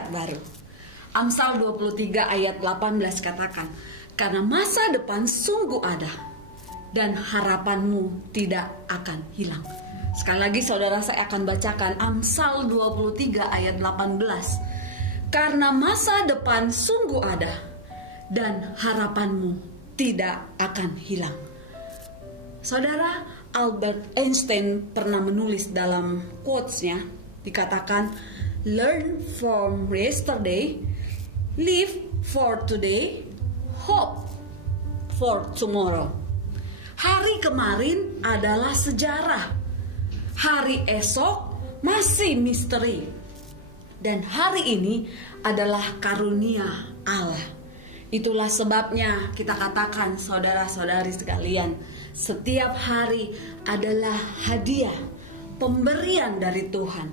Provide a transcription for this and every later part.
Hadirat Baru. Amsal 23 ayat 18 katakan, karena masa depan sungguh ada dan harapanmu tidak akan hilang. Sekali lagi saudara, saya akan bacakan Amsal 23 ayat 18. Karena masa depan sungguh ada dan harapanmu tidak akan hilang. Saudara, Albert Einstein pernah menulis dalam quotes-nya, dikatakan, learn from yesterday, live for today, hope for tomorrow. Hari kemarin adalah sejarah, hari esok masih misteri, dan hari ini adalah karunia Allah. Itulah sebabnya kita katakan, saudara-saudari sekalian, setiap hari adalah hadiah, pemberian dari Tuhan,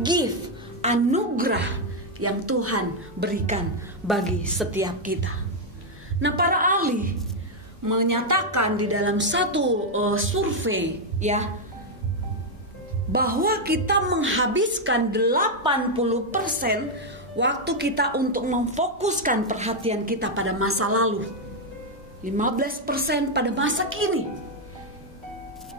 gift, anugerah yang Tuhan berikan bagi setiap kita. Nah, para ahli menyatakan di dalam satu survei ya, bahwa kita menghabiskan 80% waktu kita untuk memfokuskan perhatian kita pada masa lalu, 15% pada masa kini,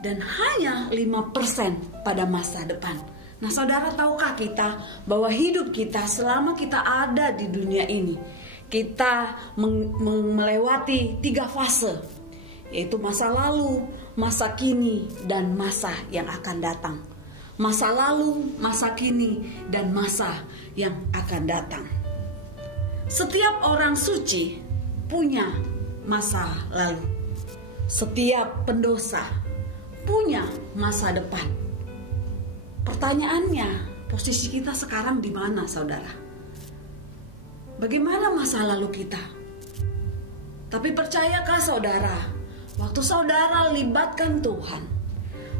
dan hanya 5% pada masa depan. Nah, saudara, tahukah kita bahwa hidup kita selama kita ada di dunia ini, kita melewati 3 fase, yaitu masa lalu, masa kini, dan masa yang akan datang. Masa lalu, masa kini, dan masa yang akan datang. Setiap orang suci punya masa lalu. Setiap pendosa punya masa depan. Pertanyaannya, posisi kita sekarang di mana, saudara? Bagaimana masa lalu kita? Tapi percayakah saudara, waktu saudara libatkan Tuhan,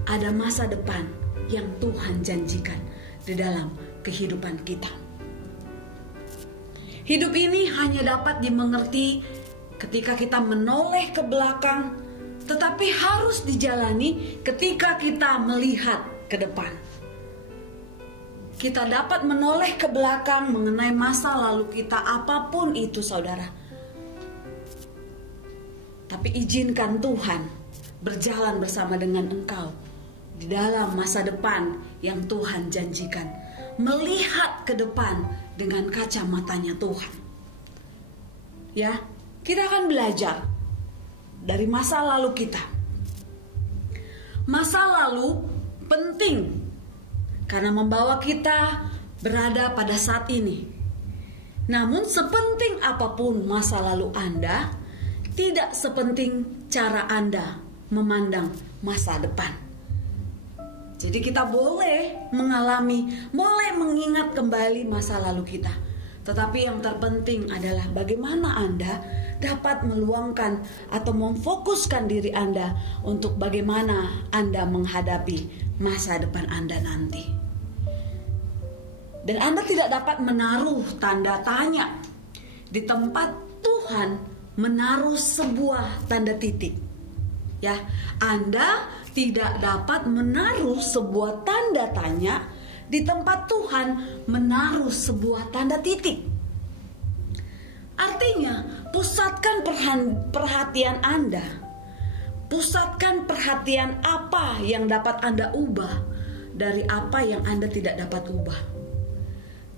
ada masa depan yang Tuhan janjikan di dalam kehidupan kita. Hidup ini hanya dapat dimengerti ketika kita menoleh ke belakang, tetapi harus dijalani ketika kita melihat ke depan. Kita dapat menoleh ke belakang mengenai masa lalu kita, apapun itu, saudara. Tapi izinkan Tuhan berjalan bersama dengan engkau di dalam masa depan yang Tuhan janjikan. Melihat ke depan dengan kacamatanya Tuhan. Ya, kita akan belajar dari masa lalu kita. Masa lalu penting karena membawa kita berada pada saat ini. Namun sepenting apapun masa lalu Anda, tidak sepenting cara Anda memandang masa depan. Jadi kita boleh mengalami, boleh mengingat kembali masa lalu kita. Tetapi yang terpenting adalah bagaimana Anda dapat meluangkan atau memfokuskan diri Anda untuk bagaimana Anda menghadapi masa depan Anda nanti. Dan Anda tidak dapat menaruh tanda tanya di tempat Tuhan menaruh sebuah tanda titik. Ya, Anda tidak dapat menaruh sebuah tanda tanya di tempat Tuhan menaruh sebuah tanda titik. Artinya, pusatkan perhatian Anda. Pusatkan perhatian apa yang dapat Anda ubah dari apa yang Anda tidak dapat ubah.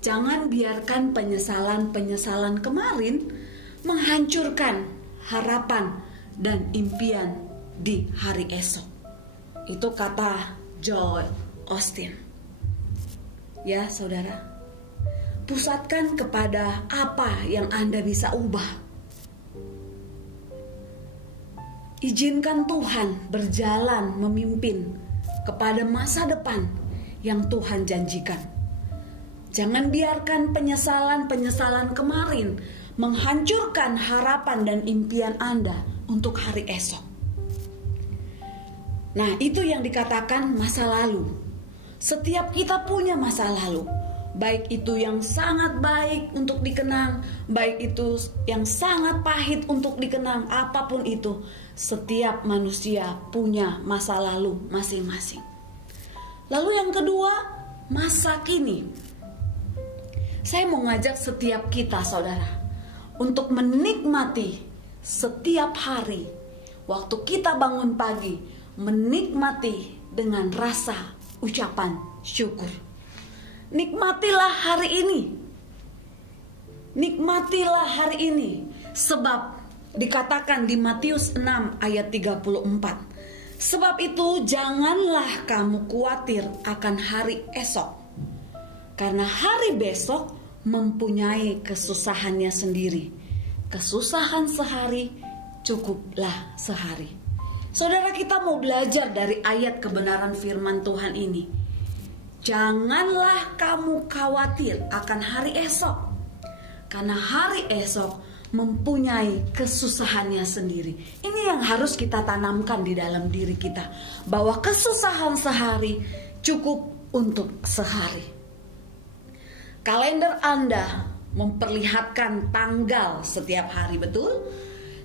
Jangan biarkan penyesalan kemarin menghancurkan harapan dan impian di hari esok. Itu kata Joel Osteen. Ya, saudara, pusatkan kepada apa yang Anda bisa ubah. Izinkan Tuhan berjalan memimpin kepada masa depan yang Tuhan janjikan. Jangan biarkan penyesalan kemarin menghancurkan harapan dan impian Anda untuk hari esok. Nah, itu yang dikatakan masa lalu. Setiap kita punya masa lalu. Baik itu yang sangat baik untuk dikenang, baik itu yang sangat pahit untuk dikenang, apapun itu. Setiap manusia punya masa lalu masing-masing. Lalu yang kedua, masa kini. Saya mau ngajak setiap kita, saudara, untuk menikmati setiap hari. Waktu kita bangun pagi, menikmati dengan rasa ucapan syukur. Nikmatilah hari ini. Nikmatilah hari ini. Sebab dikatakan di Matius 6 ayat 34. Sebab itu janganlah kamu khawatir akan hari esok. Karena hari besok mempunyai kesusahannya sendiri. Kesusahan sehari cukuplah sehari. Saudara, kita mau belajar dari ayat kebenaran firman Tuhan ini. Janganlah kamu khawatir akan hari esok. Karena hari esok mempunyai kesusahannya sendiri. Ini yang harus kita tanamkan di dalam diri kita. Bahwa kesusahan sehari cukup untuk sehari. Kalender Anda memperlihatkan tanggal setiap hari, betul?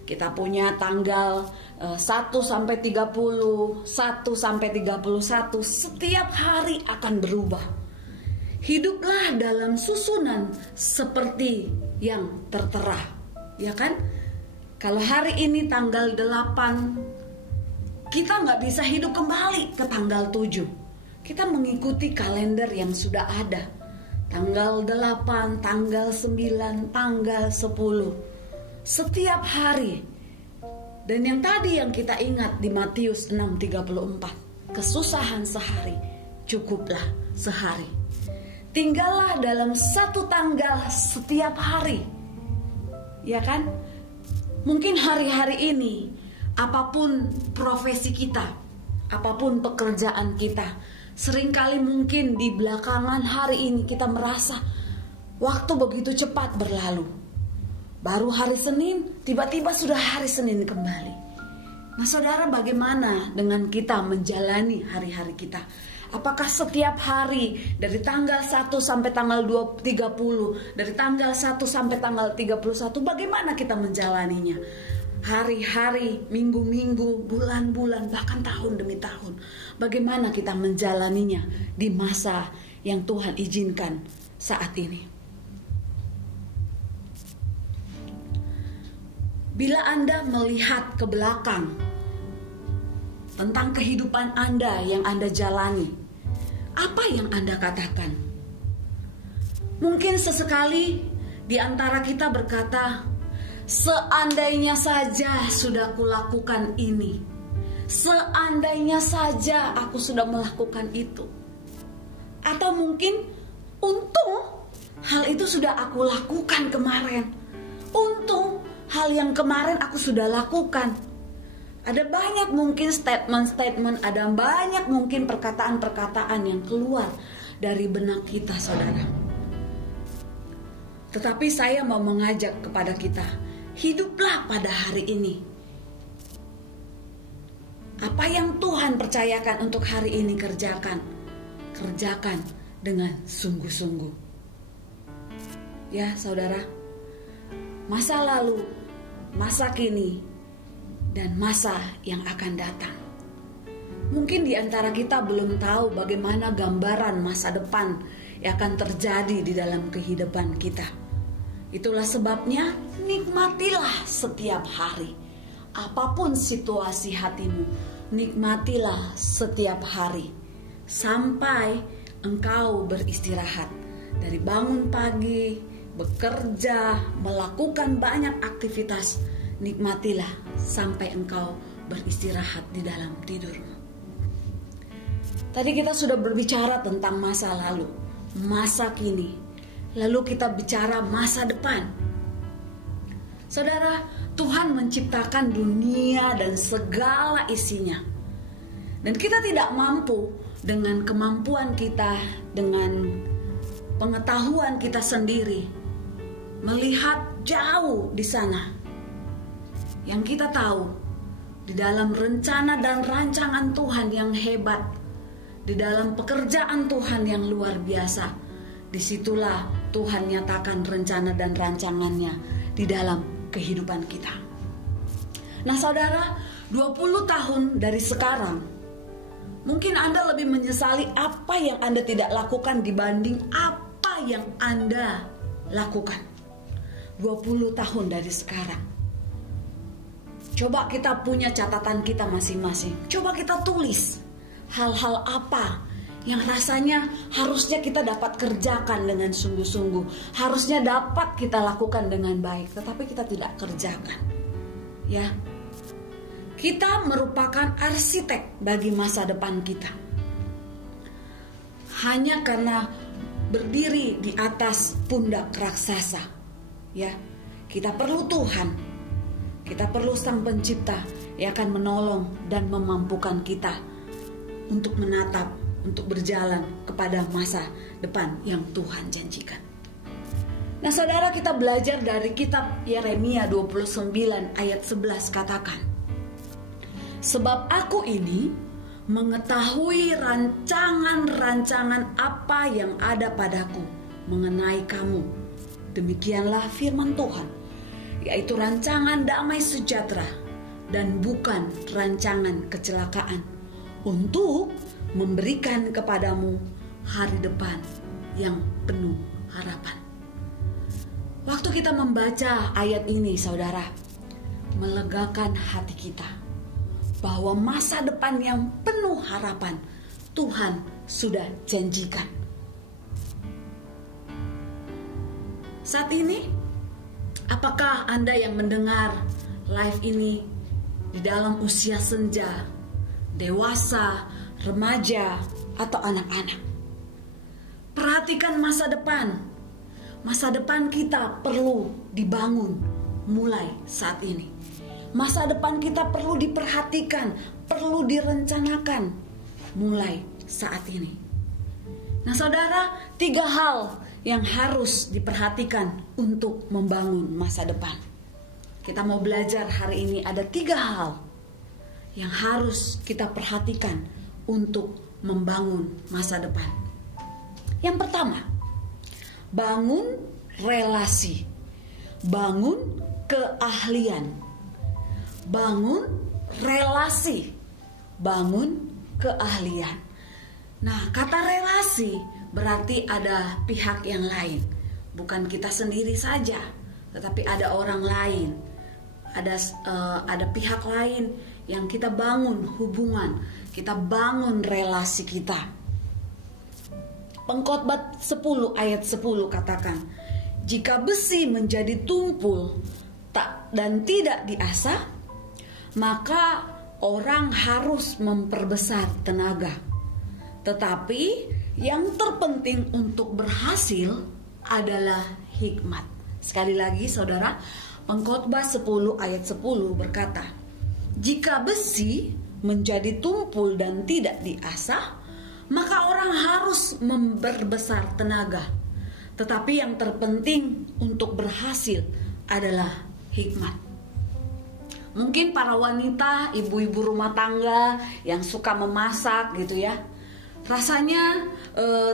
Kita punya tanggal 1 sampai 30, 1 sampai 31. Setiap hari akan berubah. Hiduplah dalam susunan seperti yang tertera, ya kan? Kalau hari ini tanggal 8, kita nggak bisa hidup kembali ke tanggal 7. Kita mengikuti kalender yang sudah ada. Tanggal 8, tanggal 9, tanggal 10. Setiap hari. Dan yang tadi yang kita ingat di Matius 6:34. Kesusahan sehari cukuplah sehari. Tinggallah dalam satu tanggal setiap hari. Ya kan? Mungkin hari-hari ini, apapun profesi kita, apapun pekerjaan kita, seringkali mungkin di belakangan hari ini kita merasa waktu begitu cepat berlalu. Baru hari Senin, tiba-tiba sudah hari Senin kembali. Nah, saudara, bagaimana dengan kita menjalani hari-hari kita? Apakah setiap hari dari tanggal 1 sampai tanggal 30, dari tanggal 1 sampai tanggal 31, bagaimana kita menjalaninya? Hari-hari, minggu-minggu, bulan-bulan, bahkan tahun demi tahun. Bagaimana kita menjalaninya di masa yang Tuhan izinkan saat ini? Bila Anda melihat ke belakang tentang kehidupan Anda yang Anda jalani, apa yang Anda katakan? Mungkin sesekali di antara kita berkata, seandainya saja sudah kulakukan ini, seandainya saja aku sudah melakukan itu. Atau mungkin, untung hal itu sudah aku lakukan kemarin. Untung hal yang kemarin aku sudah lakukan. Ada banyak mungkin statement-statement, ada banyak mungkin perkataan-perkataan yang keluar dari benak kita, saudara. Tetapi saya mau mengajak kepada kita, hiduplah pada hari ini. Apa yang Tuhan percayakan untuk hari ini kerjakan. Kerjakan dengan sungguh-sungguh. Ya, saudara. Masa lalu, masa kini, dan masa yang akan datang. Mungkin di antara kita belum tahu bagaimana gambaran masa depan yang akan terjadi di dalam kehidupan kita. Itulah sebabnya nikmatilah setiap hari. Apapun situasi hatimu, nikmatilah setiap hari. Sampai engkau beristirahat. Dari bangun pagi, bekerja, melakukan banyak aktivitas, nikmatilah sampai engkau beristirahat di dalam tidurmu. Tadi kita sudah berbicara tentang masa lalu, masa kini, lalu kita bicara masa depan. Saudara, Tuhan menciptakan dunia dan segala isinya. Dan kita tidak mampu dengan kemampuan kita, dengan pengetahuan kita sendiri, melihat jauh di sana. Yang kita tahu, di dalam rencana dan rancangan Tuhan yang hebat, di dalam pekerjaan Tuhan yang luar biasa, disitulah Tuhan nyatakan rencana dan rancangannya di dalam kehidupan kita. Nah, saudara, 20 tahun dari sekarang, mungkin Anda lebih menyesali apa yang Anda tidak lakukan dibanding apa apa yang Anda lakukan 20 tahun dari sekarang? Coba kita punya catatan kita masing-masing. Coba kita tulis hal-hal apa yang rasanya harusnya kita dapat kerjakan dengan sungguh-sungguh, harusnya dapat kita lakukan dengan baik, tetapi kita tidak kerjakan. Ya, kita merupakan arsitek bagi masa depan kita. Hanya karena berdiri di atas pundak raksasa, ya, kita perlu Tuhan. Kita perlu Sang Pencipta yang akan menolong dan memampukan kita untuk menatap, untuk berjalan kepada masa depan yang Tuhan janjikan. Nah, saudara, kita belajar dari kitab Yeremia 29 ayat 11 katakan, sebab aku ini mengetahui rancangan-rancangan apa yang ada padaku mengenai kamu. Demikianlah firman Tuhan, yaitu rancangan damai sejahtera dan bukan rancangan kecelakaan, untuk memberikan kepadamu hari depan yang penuh harapan. Waktu kita membaca ayat ini, saudara, melegakan hati kita bahwa masa depan yang penuh harapan Tuhan sudah janjikan. Saat ini, apakah Anda yang mendengar live ini di dalam usia senja, dewasa, remaja, atau anak-anak? Perhatikan masa depan. Masa depan kita perlu dibangun mulai saat ini. Masa depan kita perlu diperhatikan, perlu direncanakan mulai saat ini. Nah, saudara, 3 hal yang harus diperhatikan untuk membangun masa depan. Kita mau belajar hari ini ada 3 hal yang harus kita perhatikan untuk membangun masa depan. Yang pertama, bangun relasi, bangun keahlian, bangun relasi, bangun keahlian. Nah, kata relasi berarti ada pihak yang lain, bukan kita sendiri saja, tetapi ada orang lain, ada pihak lain yang kita bangun hubungan, kita bangun relasi kita. Pengkhotbah 10 ayat 10 katakan, jika besi menjadi tumpul dan tidak diasah, maka orang harus memperbesar tenaga. Tetapi yang terpenting untuk berhasil adalah hikmat. Sekali lagi, saudara, Pengkhotbah 10 ayat 10 berkata, jika besi menjadi tumpul dan tidak diasah, maka orang harus memperbesar tenaga. Tetapi yang terpenting untuk berhasil adalah hikmat. Mungkin para wanita, ibu-ibu rumah tangga yang suka memasak gitu ya, rasanya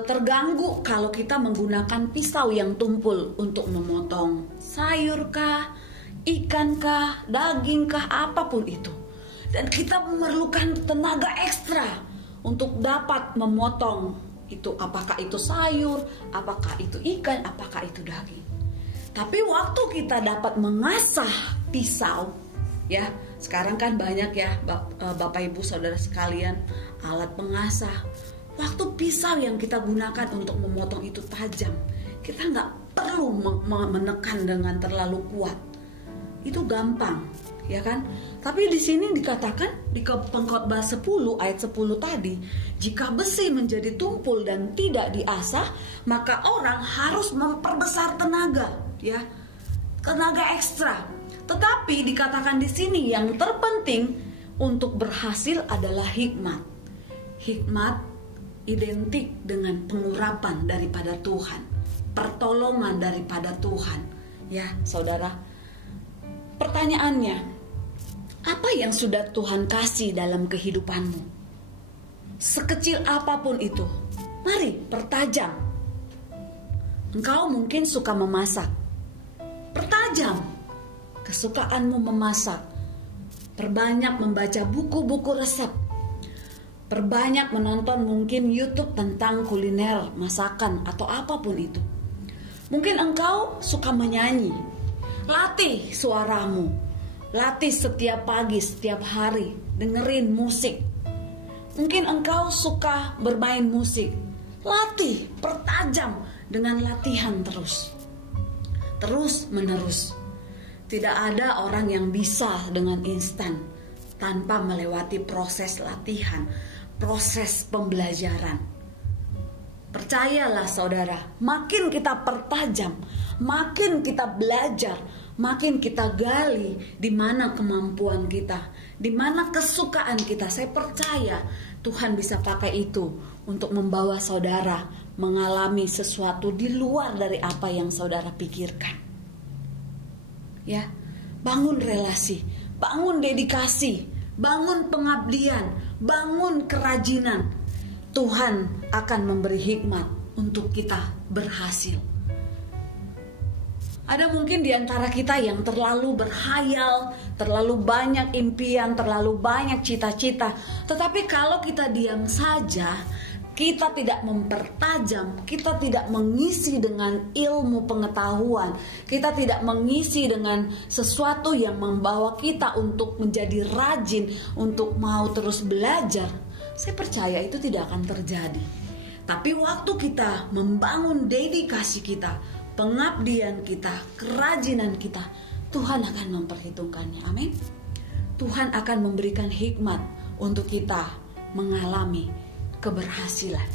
terganggu kalau kita menggunakan pisau yang tumpul untuk memotong sayur kah, ikan kah, daging kah, apapun itu. Dan kita memerlukan tenaga ekstra untuk dapat memotong itu, apakah itu sayur, apakah itu ikan, apakah itu daging. Tapi waktu kita dapat mengasah pisau, ya, sekarang kan banyak ya Bapak Ibu Saudara sekalian alat pengasah. Waktu pisau yang kita gunakan untuk memotong itu tajam, kita nggak perlu menekan dengan terlalu kuat. Itu gampang, ya kan? Tapi di sini dikatakan di Pengkhotbah 10 ayat 10 tadi, jika besi menjadi tumpul dan tidak diasah, maka orang harus memperbesar tenaga, ya, tenaga ekstra. Tetapi dikatakan di sini yang terpenting untuk berhasil adalah hikmat. Hikmat identik dengan pengurapan daripada Tuhan, pertolongan daripada Tuhan, ya, saudara. Pertanyaannya, apa yang sudah Tuhan kasih dalam kehidupanmu? Sekecil apapun itu, mari pertajam. Engkau mungkin suka memasak, pertajam kesukaanmu memasak. Perbanyak membaca buku-buku resep, perbanyak menonton mungkin YouTube tentang kuliner, masakan, atau apapun itu. Mungkin engkau suka menyanyi. Latih suaramu. Latih setiap pagi, setiap hari. Dengerin musik. Mungkin engkau suka bermain musik. Latih, pertajam dengan latihan terus. Terus menerus. Tidak ada orang yang bisa dengan instan tanpa melewati proses latihan, proses pembelajaran. Percayalah saudara, makin kita pertajam, makin kita belajar, makin kita gali di mana kemampuan kita, di mana kesukaan kita. Saya percaya Tuhan bisa pakai itu untuk membawa saudara mengalami sesuatu di luar dari apa yang saudara pikirkan. Ya, bangun relasi, bangun dedikasi, bangun pengabdian, bangun kerajinan. Tuhan akan memberi hikmat untuk kita berhasil. Ada mungkin di antara kita yang terlalu berhayal, terlalu banyak impian, terlalu banyak cita-cita. Tetapi kalau kita diam saja, kita tidak mempertajam, kita tidak mengisi dengan ilmu pengetahuan, kita tidak mengisi dengan sesuatu yang membawa kita untuk menjadi rajin, untuk mau terus belajar, saya percaya itu tidak akan terjadi. Tapi waktu kita membangun dedikasi kita, pengabdian kita, kerajinan kita, Tuhan akan memperhitungkannya. Amin. Tuhan akan memberikan hikmat untuk kita mengalami keberhasilan.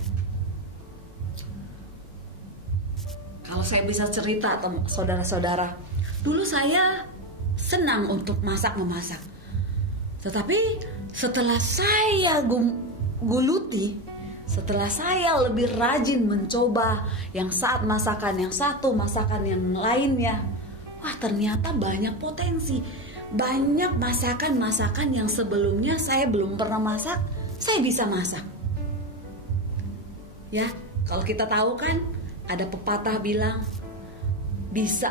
Kalau saya bisa cerita saudara-saudara, dulu saya senang untuk memasak. Tetapi setelah saya guluti, setelah saya lebih rajin mencoba yang satu masakan yang lainnya, wah ternyata banyak potensi, banyak masakan yang sebelumnya saya belum pernah masak, saya bisa masak. Ya, kalau kita tahu kan ada pepatah bilang,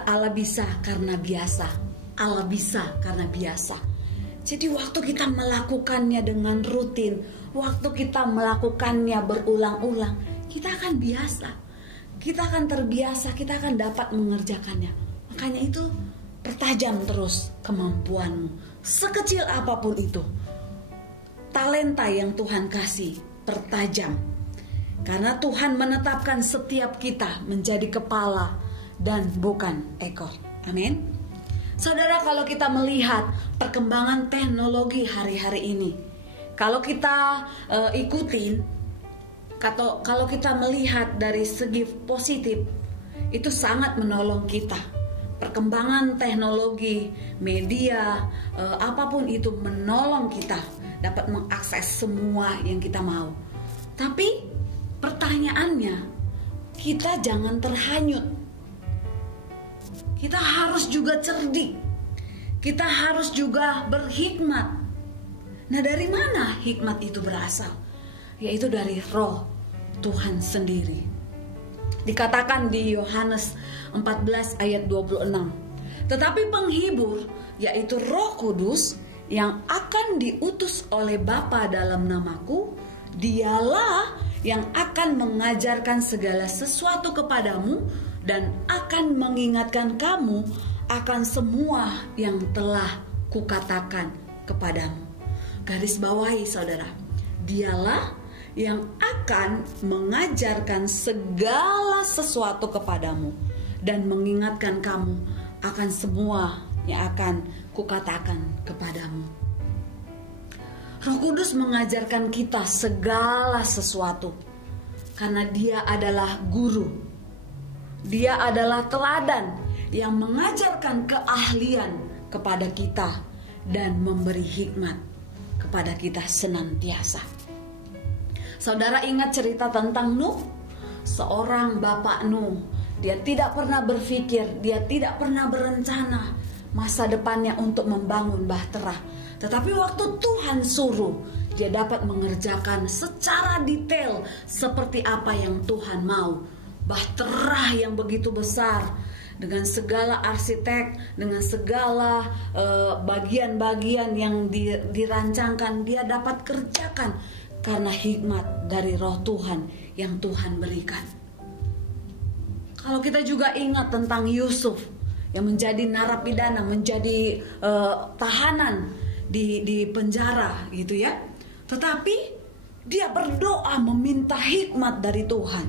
Allah bisa karena biasa, Allah bisa karena biasa. Jadi waktu kita melakukannya dengan rutin, waktu kita melakukannya berulang-ulang, kita akan biasa. Kita akan terbiasa, kita akan dapat mengerjakannya. Makanya itu pertajam terus kemampuanmu. Sekecil apapun itu. Talenta yang Tuhan kasih, pertajam. Karena Tuhan menetapkan setiap kita menjadi kepala dan bukan ekor. Amin. Saudara, kalau kita melihat perkembangan teknologi hari-hari ini, kalau kita ikutin, kalau kita melihat dari segi positif, itu sangat menolong kita. Perkembangan teknologi, media, apapun itu menolong kita dapat mengakses semua yang kita mau. Tapi pertanyaannya, kita jangan terhanyut. Kita harus juga cerdik. Kita harus juga berhikmat. Nah, dari mana hikmat itu berasal? Yaitu dari Roh Tuhan sendiri. Dikatakan di Yohanes 14 ayat 26. Tetapi penghibur, yaitu Roh Kudus, yang akan diutus oleh Bapa dalam namaku, dialah yang akan mengajarkan segala sesuatu kepadamu dan akan mengingatkan kamu akan semua yang telah kukatakan kepadamu. Garis bawahi saudara, dialah yang akan mengajarkan segala sesuatu kepadamu dan mengingatkan kamu akan semua yang akan kukatakan kepadamu. Roh Kudus mengajarkan kita segala sesuatu karena Dia adalah guru. Dia adalah teladan yang mengajarkan keahlian kepada kita dan memberi hikmat kepada kita senantiasa. Saudara ingat cerita tentang Nuh? Seorang bapak Nuh. Dia tidak pernah berpikir, dia tidak pernah berencana masa depannya untuk membangun bahtera. Tetapi waktu Tuhan suruh, dia dapat mengerjakan secara detail seperti apa yang Tuhan mau. Bahtera yang begitu besar, dengan segala arsitek, dengan segala bagian-bagian yang dirancangkan, dia dapat kerjakan karena hikmat dari Roh Tuhan yang Tuhan berikan. Kalau kita juga ingat tentang Yusuf yang menjadi narapidana, menjadi tahanan di penjara gitu ya. Tetapi dia berdoa meminta hikmat dari Tuhan.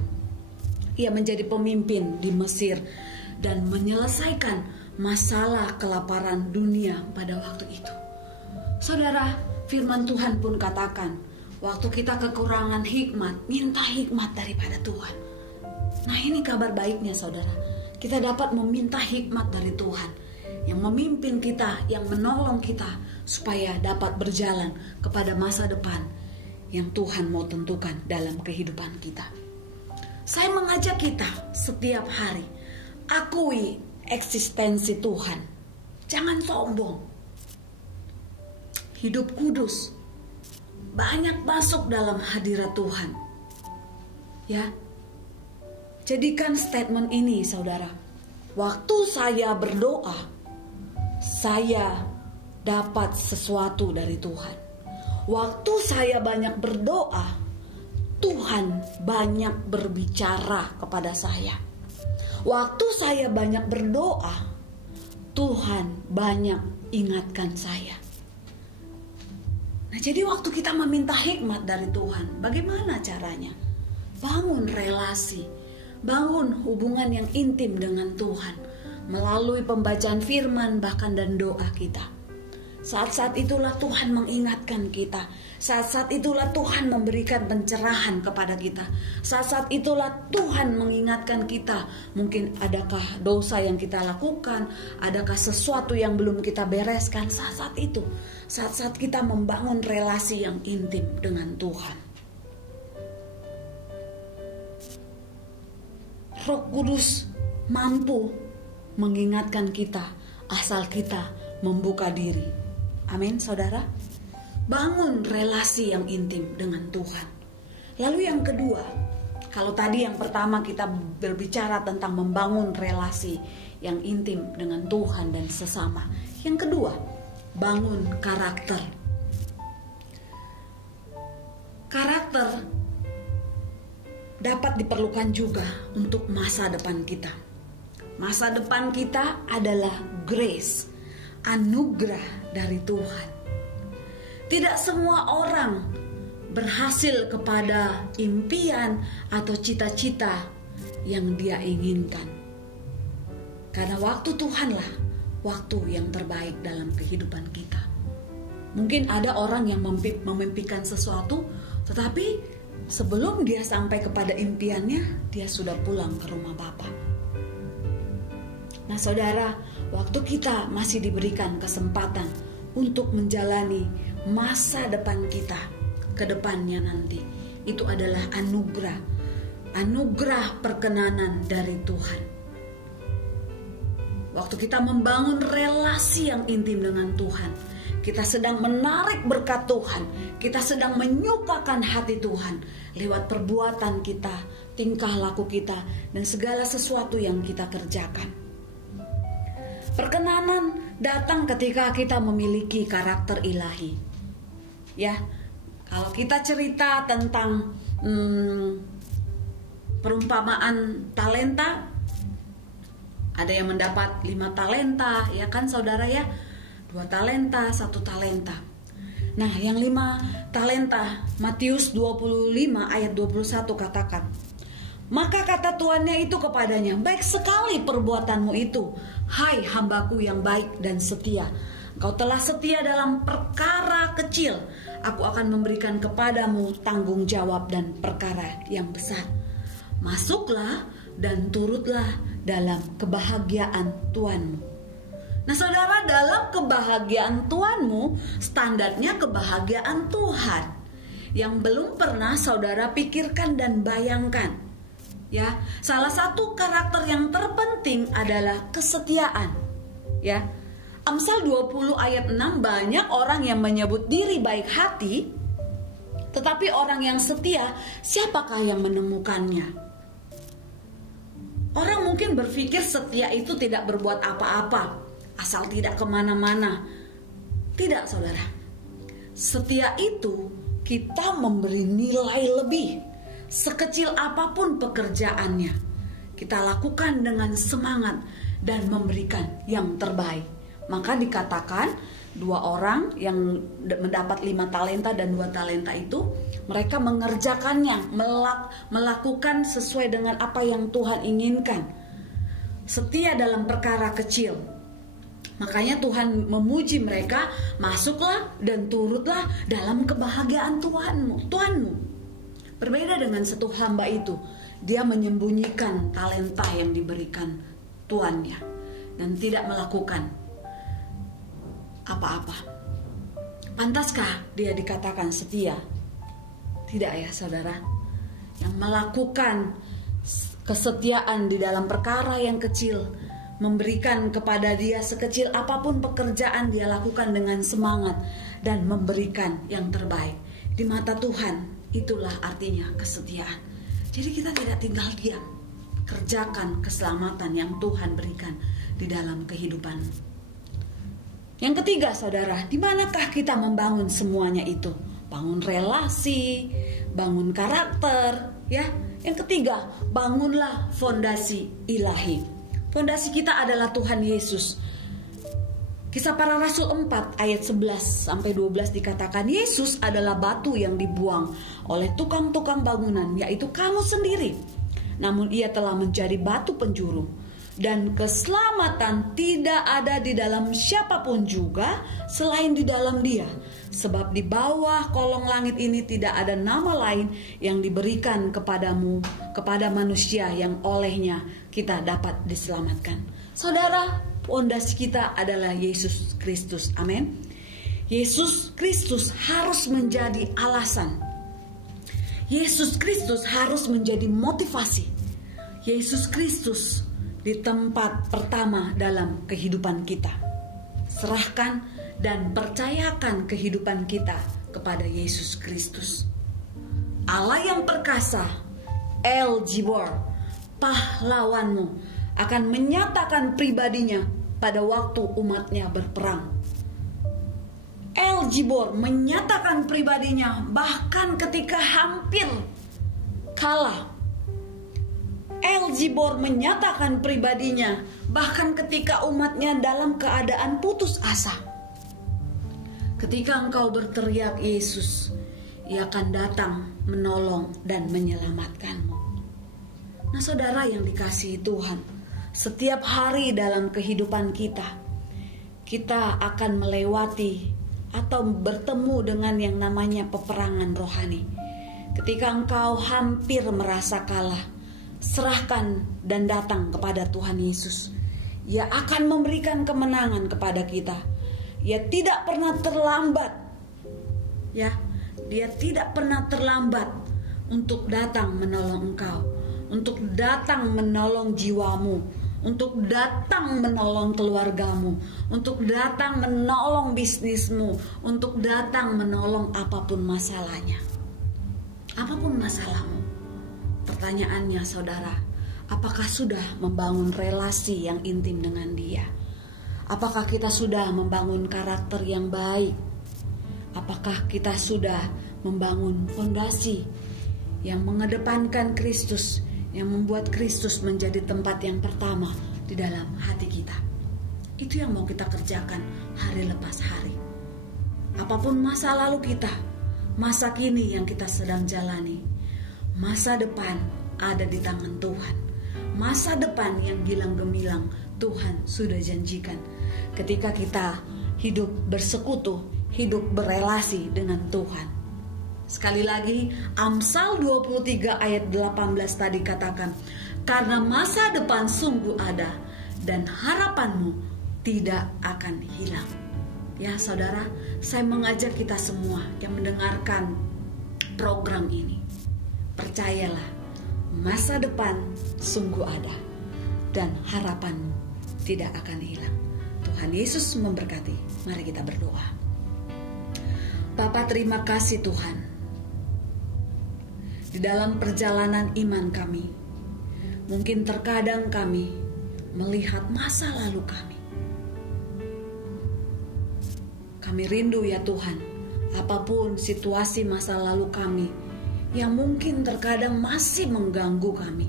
Ia menjadi pemimpin di Mesir dan menyelesaikan masalah kelaparan dunia pada waktu itu. Saudara, firman Tuhan pun katakan, waktu kita kekurangan hikmat, minta hikmat daripada Tuhan. Nah, ini kabar baiknya saudara. Kita dapat meminta hikmat dari Tuhan yang memimpin kita, yang menolong kita supaya dapat berjalan kepada masa depan yang Tuhan mau tentukan dalam kehidupan kita. Saya mengajak kita setiap hari, akui eksistensi Tuhan. Jangan sombong. Hidup kudus. Banyak masuk dalam hadirat Tuhan. Ya. Jadikan statement ini saudara. Waktu saya berdoa, saya dapat sesuatu dari Tuhan. Waktu saya banyak berdoa, Tuhan banyak berbicara kepada saya. Waktu saya banyak berdoa, Tuhan banyak ingatkan saya. Nah, jadi waktu kita meminta hikmat dari Tuhan, bagaimana caranya? Bangun relasi, bangun hubungan yang intim dengan Tuhan melalui pembacaan firman bahkan dan doa kita. Saat-saat itulah Tuhan mengingatkan kita. Saat-saat itulah Tuhan memberikan pencerahan kepada kita. Saat-saat itulah Tuhan mengingatkan kita. Mungkin adakah dosa yang kita lakukan, adakah sesuatu yang belum kita bereskan. Saat-saat itu, saat-saat kita membangun relasi yang intim dengan Tuhan. Roh Kudus mampu mengingatkan kita asal kita membuka diri. Amin, saudara. Bangun relasi yang intim dengan Tuhan. Lalu yang kedua, kalau tadi yang pertama kita berbicara tentang membangun relasi yang intim dengan Tuhan dan sesama. Yang kedua, bangun karakter. Karakter dapat diperlukan juga untuk masa depan kita. Masa depan kita adalah grace, anugerah dari Tuhan. Tidak semua orang berhasil kepada impian atau cita-cita yang dia inginkan. Karena waktu Tuhanlah waktu yang terbaik dalam kehidupan kita. Mungkin ada orang yang memimpikan sesuatu, tetapi sebelum dia sampai kepada impiannya, dia sudah pulang ke rumah Bapa. Nah saudara, waktu kita masih diberikan kesempatan untuk menjalani masa depan kita ke depannya nanti, itu adalah anugerah perkenanan dari Tuhan. Waktu kita membangun relasi yang intim dengan Tuhan, kita sedang menarik berkat Tuhan, kita sedang menyukakan hati Tuhan lewat perbuatan kita, tingkah laku kita, dan segala sesuatu yang kita kerjakan. Perkenanan datang ketika kita memiliki karakter ilahi. Ya, kalau kita cerita tentang perumpamaan talenta, ada yang mendapat 5 talenta, ya kan saudara ya, 2 talenta, 1 talenta. Nah, yang 5 talenta, Matius 25 ayat 21 katakan, maka kata tuannya itu kepadanya, baik sekali perbuatanmu itu, hai hambaku yang baik dan setia. Kau telah setia dalam perkara kecil, aku akan memberikan kepadamu tanggung jawab dan perkara yang besar. Masuklah dan turutlah dalam kebahagiaan Tuanmu. Nah saudara, dalam kebahagiaan Tuanmu, standarnya kebahagiaan Tuhan yang belum pernah saudara pikirkan dan bayangkan. Ya, salah satu karakter yang terpenting adalah kesetiaan. Ya, Amsal 20 ayat 6, banyak orang yang menyebut diri baik hati, tetapi orang yang setia, siapakah yang menemukannya? Orang mungkin berpikir setia itu tidak berbuat apa-apa, asal tidak kemana-mana. Tidak saudara, setia itu kita memberi nilai lebih. Sekecil apapun pekerjaannya, kita lakukan dengan semangat dan memberikan yang terbaik. Maka dikatakan 2 orang yang mendapat 5 talenta dan 2 talenta itu, mereka mengerjakannya, melakukan sesuai dengan apa yang Tuhan inginkan. Setia dalam perkara kecil. Makanya Tuhan memuji mereka, masuklah dan turutlah dalam kebahagiaan Tuhanmu. Berbeda dengan satu hamba itu, dia menyembunyikan talenta yang diberikan tuannya dan tidak melakukan apa-apa. Pantaskah dia dikatakan setia? Tidak ya saudara. Yang melakukan kesetiaan di dalam perkara yang kecil, memberikan kepada dia sekecil apapun pekerjaan, dia lakukan dengan semangat dan memberikan yang terbaik. Di mata Tuhan, itulah artinya kesetiaan. Jadi kita tidak tinggal diam, kerjakan keselamatan yang Tuhan berikan di dalam kehidupan. Yang ketiga saudara, di manakah kita membangun semuanya itu? Bangun relasi, bangun karakter, ya. Yang ketiga, bangunlah fondasi ilahi. Fondasi kita adalah Tuhan Yesus. Kisah Para Rasul 4 ayat 11-12 dikatakan, Yesus adalah batu yang dibuang oleh tukang-tukang bangunan, yaitu kamu sendiri. Namun ia telah menjadi batu penjuru. Dan keselamatan tidak ada di dalam siapapun juga selain di dalam dia. Sebab di bawah kolong langit ini tidak ada nama lain yang diberikan kepada manusia yang olehnya kita dapat diselamatkan. Saudara, fondasi kita adalah Yesus Kristus. Amin. Yesus Kristus harus menjadi alasan. Yesus Kristus harus menjadi motivasi. Yesus Kristus di tempat pertama dalam kehidupan kita. Serahkan dan percayakan kehidupan kita kepada Yesus Kristus. Allah yang perkasa, El Gibor, pahlawanmu, akan menyatakan pribadinya pada waktu umatnya berperang. El Gibor menyatakan pribadinya bahkan ketika hampir kalah. El Gibor menyatakan pribadinya bahkan ketika umatnya dalam keadaan putus asa. Ketika engkau berteriak Yesus, Ia akan datang menolong dan menyelamatkanmu. Nah saudara yang dikasihi Tuhan, setiap hari dalam kehidupan kita akan melewati atau bertemu dengan yang namanya peperangan rohani. Ketika engkau hampir merasa kalah, serahkan dan datang kepada Tuhan Yesus. Ia akan memberikan kemenangan kepada kita. Ia tidak pernah terlambat. Ya, Dia tidak pernah terlambat untuk datang menolong engkau, untuk datang menolong jiwamu, untuk datang menolong keluargamu, untuk datang menolong bisnismu, untuk datang menolong apapun masalahnya. Apapun masalahmu. Pertanyaannya saudara, apakah sudah membangun relasi yang intim dengan Dia? Apakah kita sudah membangun karakter yang baik? Apakah kita sudah membangun fondasi yang mengedepankan Kristus, yang membuat Kristus menjadi tempat yang pertama di dalam hati kita? Itu yang mau kita kerjakan hari lepas hari. Apapun masa lalu kita, masa kini yang kita sedang jalani, masa depan ada di tangan Tuhan. Masa depan yang gilang gemilang Tuhan sudah janjikan ketika kita hidup bersekutu, hidup berelasi dengan Tuhan. Sekali lagi, Amsal 23 ayat 18 tadi katakan, karena masa depan sungguh ada dan harapanmu tidak akan hilang. Ya saudara, saya mengajak kita semua yang mendengarkan program ini, percayalah, masa depan sungguh ada dan harapanmu tidak akan hilang. Tuhan Yesus memberkati. Mari kita berdoa. Bapa, terima kasih Tuhan. Di dalam perjalanan iman kami, mungkin terkadang kami melihat masa lalu kami. Kami rindu ya Tuhan, apapun situasi masa lalu kami yang mungkin terkadang masih mengganggu kami.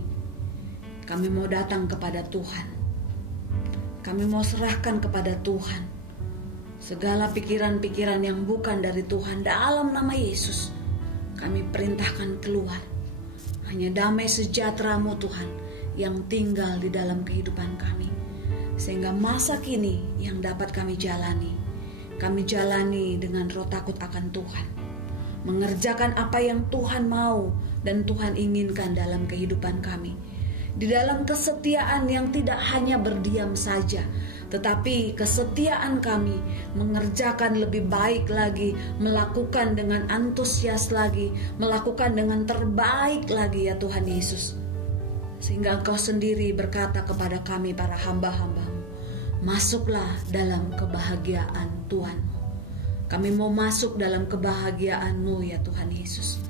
Kami mau datang kepada Tuhan. Kami mau serahkan kepada Tuhan segala pikiran-pikiran yang bukan dari Tuhan. Dalam nama Yesus kami perintahkan keluar. Hanya damai sejahtera-Mu Tuhan yang tinggal di dalam kehidupan kami, sehingga masa kini yang dapat kami jalani dengan roh takut akan Tuhan, mengerjakan apa yang Tuhan mau dan Tuhan inginkan dalam kehidupan kami, di dalam kesetiaan yang tidak hanya berdiam saja, tetapi kesetiaan kami mengerjakan lebih baik lagi, melakukan dengan antusias lagi, melakukan dengan terbaik lagi ya Tuhan Yesus. Sehingga Engkau sendiri berkata kepada kami para hamba-hamba-Mu, masuklah dalam kebahagiaan Tuhan-Mu. Kami mau masuk dalam kebahagiaan-Mu ya Tuhan Yesus.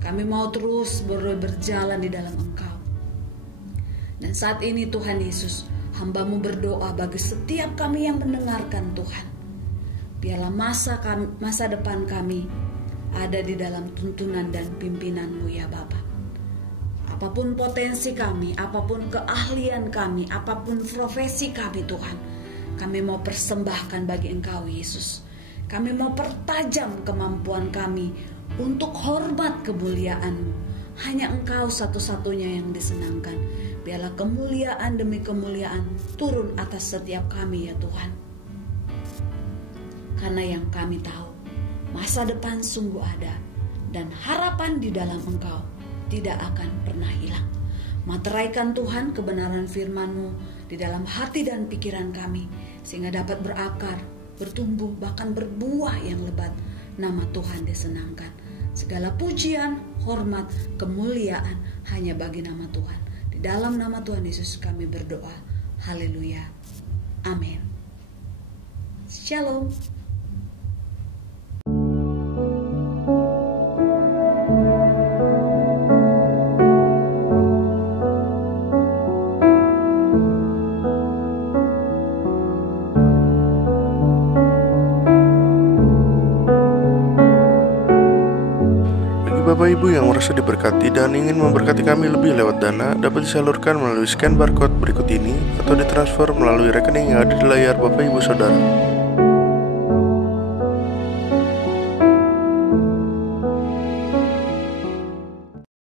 Kami mau terus berjalan di dalam Engkau. Dan saat ini Tuhan Yesus, hamba-Mu berdoa bagi setiap kami yang mendengarkan Tuhan. Biarlah masa depan kami ada di dalam tuntunan dan pimpinan-Mu ya Bapa. Apapun potensi kami, apapun keahlian kami, apapun profesi kami Tuhan, kami mau persembahkan bagi Engkau Yesus. Kami mau pertajam kemampuan kami untuk hormat kemuliaan-Mu. Hanya Engkau satu-satunya yang disenangkan. Biarlah kemuliaan demi kemuliaan turun atas setiap kami ya Tuhan. Karena yang kami tahu, masa depan sungguh ada, dan harapan di dalam Engkau tidak akan pernah hilang. Materaikan Tuhan kebenaran firman-Mu di dalam hati dan pikiran kami, sehingga dapat berakar, bertumbuh, bahkan berbuah yang lebat. Nama Tuhan disenangkan. Segala pujian, hormat, kemuliaan hanya bagi nama Tuhan. Di dalam nama Tuhan Yesus kami berdoa. Haleluya. Amin. Shalom. Bapak Ibu yang merasa diberkati dan ingin memberkati kami lebih lewat dana, dapat disalurkan melalui scan barcode berikut ini atau ditransfer melalui rekening yang ada di layar Bapak Ibu Saudara.